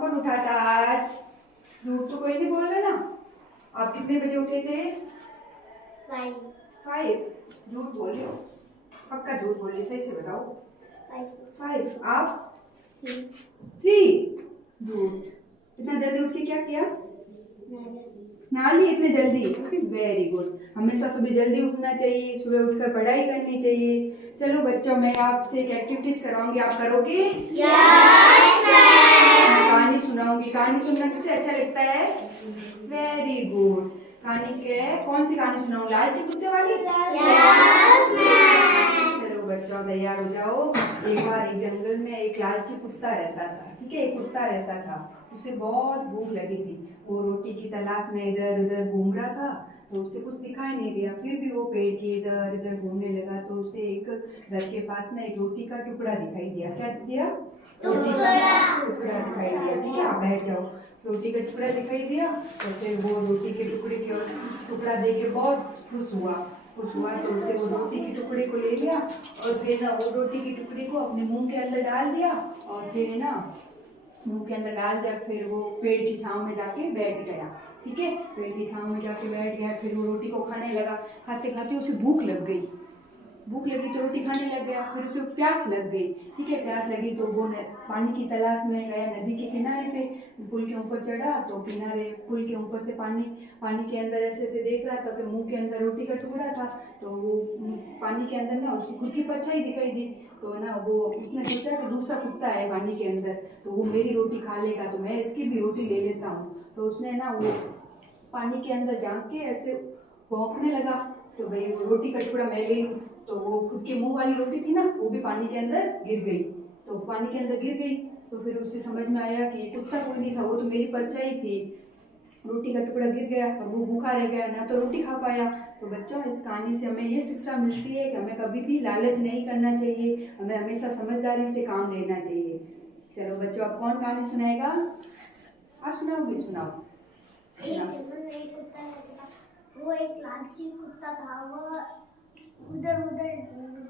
कौन उठा था आज? झूठ तो कोई नहीं बोल रहा ना। आप कितने बजे उठे थे? 5। झूठ बोल रहे हो, पक्का झूठ बोल रहे, सही से बताओ। 5। आप 3। झूठ। इतना जल्दी उठ के क्या किया? नहा ली इतने जल्दी? Very good. हमेशा सुबह जल्दी उठना चाहिए, सुबह उठकर पढ़ाई करनी चाहिए। चलो बच्चों, मैं आपसे एक एक्टिविटीज कराऊंगी, आप करोगे? Yes ma'am. मैं कहानी सुनाऊंगी। कहानी सुनना किसे अच्छा लगता है? Very good. कहानी के कौन सी कहानी सुनाऊं? लालची कुत्ते वाली? Yes ma'am. चलो बच्चों तैयार हो जाओ। एक बार एक जंगल में एक लालची कुत्ता रहता था। ठीक है, एक कुत्ता रहता था, उसे बहुत भूख लगी थी। वो रोटी की तलाश में इधर उधर घूम रहा था, तो उसे कुछ दिखाई नहीं दिया। फिर भी वो पेड़ के इधर इधर घूमने लगा, तो उसे एक घर के पास में एक रोटी का टुकड़ा दिखाई दिया। क्या दिया? रोटी का टुकड़ा दिखाई दिया। ठीक है, आप बैठ जाओ। रोटी का टुकड़ा दिखाई दिया, तो फिर वो रोटी के टुकड़ा देख के बहुत खुश हुआ। तो उसे वो रोटी के टुकड़े को ले लिया और फिर ना वो रोटी के टुकड़े को अपने मुंह के अंदर डाल दिया और फिर ना मुंह के अंदर डाल दिया। फिर वो पेड़ की छांव में जाके बैठ गया। ठीक है, पेड़ की छांव में जाके बैठ गया। फिर वो रोटी को खाने लगा। खाते खाते उसे भूख लगी तो रोटी खाने लग गया। फिर उसे प्यास लग गई। ठीक है, प्यास लगी तो वो पानी की तलाश में गया। नदी के किनारे पे पुल के ऊपर चढ़ा, तो पुल के ऊपर से पानी के अंदर ऐसे ऐसे देख रहा था कि मुंह के अंदर रोटी का टुकड़ा था। तो वो पानी के अंदर ना उसकी खुद की परछाई दिखाई दी। तो ना वो उसने सोचा कि दूसरा कुत्ता है पानी के अंदर, तो वो मेरी रोटी खा लेगा, तो मैं इसकी भी रोटी ले लेता हूँ। तो उसने ना वो पानी के अंदर जाके ऐसे भौंकने लगा, तो भाई वो रोटी का टुकड़ा मैं ले लूँ। तो वो खुद के मुंह वाली रोटी थी ना, वो भी पानी के अंदर गिर गई। तो पानी के अंदर गिर गई तो फिर उसे समझ में आया कि कुत्ता कोई नहीं था, वो तो मेरी परछाई थी। रोटी का टुकड़ा गिर गया और वो भूखा रह गया, ना तो रोटी खा पाया। तो बच्चों, इस कहानी से हमें ये शिक्षा मिलती है कि हमें कभी भी लालच नहीं करना चाहिए, हमें हमेशा समझदारी से काम लेना चाहिए। चलो बच्चों, अब कौन कहानी सुनाएगा? आप सुनाओगे? सुनाओ। एक जंगल में एक कुत्ता रहता था। वो एक लालची कुत्ता था। वो उधर उधर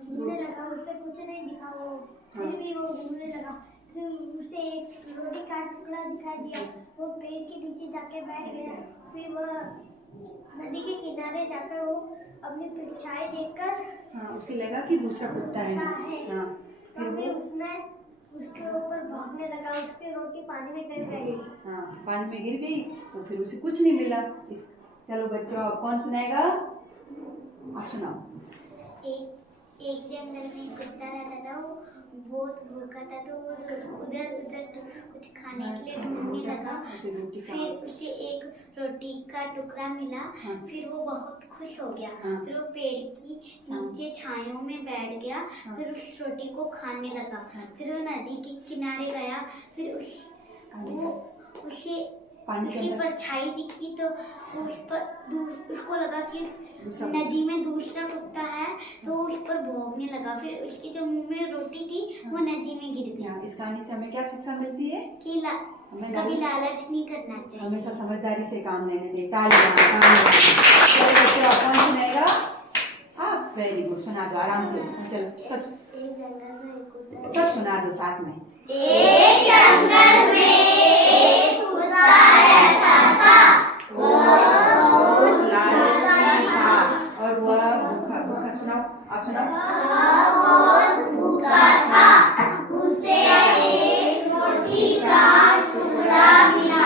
घूमने लगा, उसे कुछ नहीं दिखा। वो फिर भी वो घूमने लगा। फिर उसे एक रोटी का टुकड़ा दिखाई दिया। वो पेड़ के नीचे जाके बैठ गया। फिर वो नदी के किनारे जाकर वो अपनी परछाई देखकर उसे लगा कि दूसरा कुत्ता है। फिर भी उसने उसके ऊपर भागने लगा। उसकी रोटी पानी में गिर गई। पानी में गिर गई तो फिर उसे कुछ नहीं मिला। चलो बच्चों, अब कौन सुनाएगा? आप सुनाओ। एक जंगल में एक कुत्ता रहता था। वो बहुत भूखा था, तो वो उधर उधर कुछ खाने के लिए ढूंढने लगा। फिर उसे एक रोटी का टुकड़ा मिला। फिर वो बहुत खुश हो गया। फिर वो पेड़ की नीचे छायों में बैठ गया। फिर उस रोटी को खाने लगा। फिर वो नदी के किनारे गया। फिर उसे उसकी परछाई दिखी, तो उसको लगा कि नदी में दूसरा कुत्ता है, तो उस पर भौंकने लगा। फिर उसकी जो मुंह में रोटी थी वो नदी में गिर गई। इस कहानी से हमें क्या शिक्षा मिलती है? कि कभी लालच नहीं करना चाहिए, हमेशा समझदारी से काम लेना चाहिए। तालियां। चलो बच्चों, आप कौन सुनाएगा? आप वेरी गुड, सुना दो आराम से। चलो सब सुना दो साथ में। एक जंगल में एक कुत्ता रहता था। वो बहुत लालची था और वह भूखा। सुनाओ, आप सुनाओ। बहुत भूखा था। उसे एक रोटी का टुकड़ा मिला।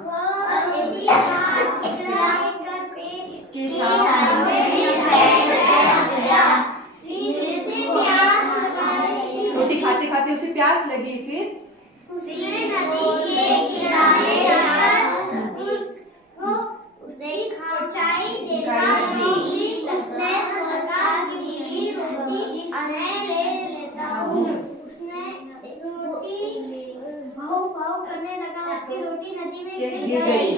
वो रोटी का टुकड़ा लेकर पेड़ के सामने बैठ गया। रोटी खाते खाते उसे प्यास लगी। फिर उसने नदी के किनारे उसने परछाई देखा। उसने सोचा कि ये रोटी मैं ले लेता हूँ। उसने रोटी भाव करने लगा। उसकी रोटी नदी में गिर गई।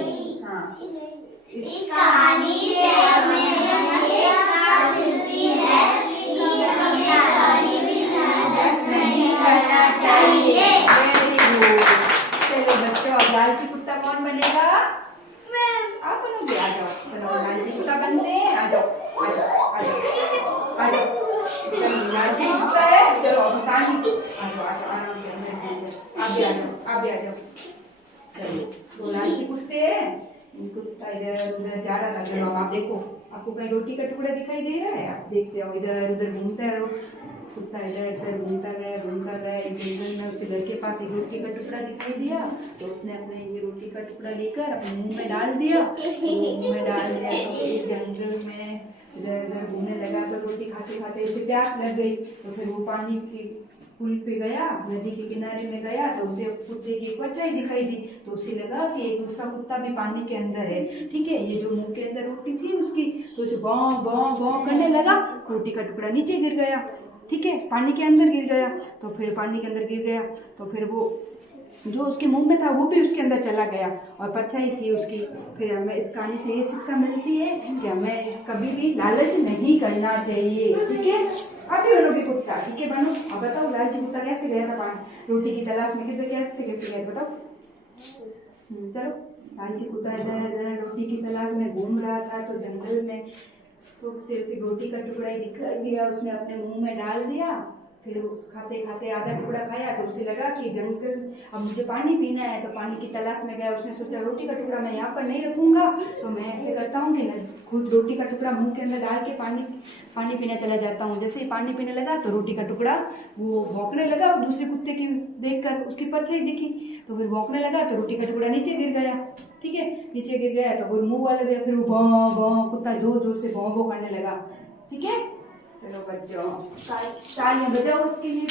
इस कहानी से हमें चलो अब आप देखो, आपको कहीं रोटी का टुकड़ा दिखाई दे रहा है? आप देखते हो इधर उधर घूमता है कुत्ता, इधर उधर घूमता गया। एक जंगल में उसे घर के पास एक रोटी का टुकड़ा दिखाई दिया, तो उसने अपने ये रोटी का टुकड़ा लेकर अपने मुंह में डाल दिया। तो एक जंगल में इधर उधर घूमने लगा, तो रोटी खाते खाते उसे प्यास लग गई। तो फिर वो पानी की पुल पे गया, नदी के किनारे में गया, तो उसे कुत्ते की एक परछाई दिखाई दी। तो उसे लगा कि एक दूसरा कुत्ता भी पानी के अंदर है, ठीक है। ये जो मुंह के अंदर रोटी थी उसकी, तो उसे भौं भौं भौं करने लगा, रोटी का टुकड़ा नीचे गिर गया, ठीक है, पानी के अंदर गिर गया। तो फिर पानी के अंदर गिर गया, तो फिर वो जो उसके मुंह में था वो भी उसके अंदर चला गया, और परछाई थी उसकी। फिर हमें इस कहानी से ये शिक्षा मिलती है कि हमें कभी भी लालच नहीं करना चाहिए, ठीक है। आप ही बनोगे कुत्ता, ठीक है, बनो। अब बताओ लालची कुत्ता कैसे गया था पानी रोटी की तलाश में, किधर कैसे गया बताओ। चलो, लालची कुत्ता इधर रोटी की तलाश में घूम रहा था, तो जंगल में तो उसे रोटी का टुकड़ा ही दिखाई दिया, उसने अपने मुंह में डाल दिया। फिर उस खाते खाते आधा टुकड़ा खाया, तो उसे लगा कि जंगल अब मुझे पानी पीना है, तो पानी की तलाश में गया। उसने सोचा रोटी का टुकड़ा मैं यहाँ पर नहीं रखूंगा, तो मैं ऐसे करता हूँ कि खुद रोटी का टुकड़ा मुंह के अंदर डाल के पानी पीने चला जाता हूँ। जैसे ही पानी पीने लगा तो रोटी का टुकड़ा वो भौंकने लगा, दूसरे कुत्ते की देखकर उसकी परछाई दिखी, तो फिर भौंकने लगा, तो रोटी का टुकड़ा नीचे गिर गया, ठीक है, नीचे गिर गया। तो फिर मुंह वाले फिर वो भौं भौं कुत्ता जोर जोर से भौं भौं करने लगा, ठीक है। चलो बच्चों, तालियां बजाओ उसके लिए।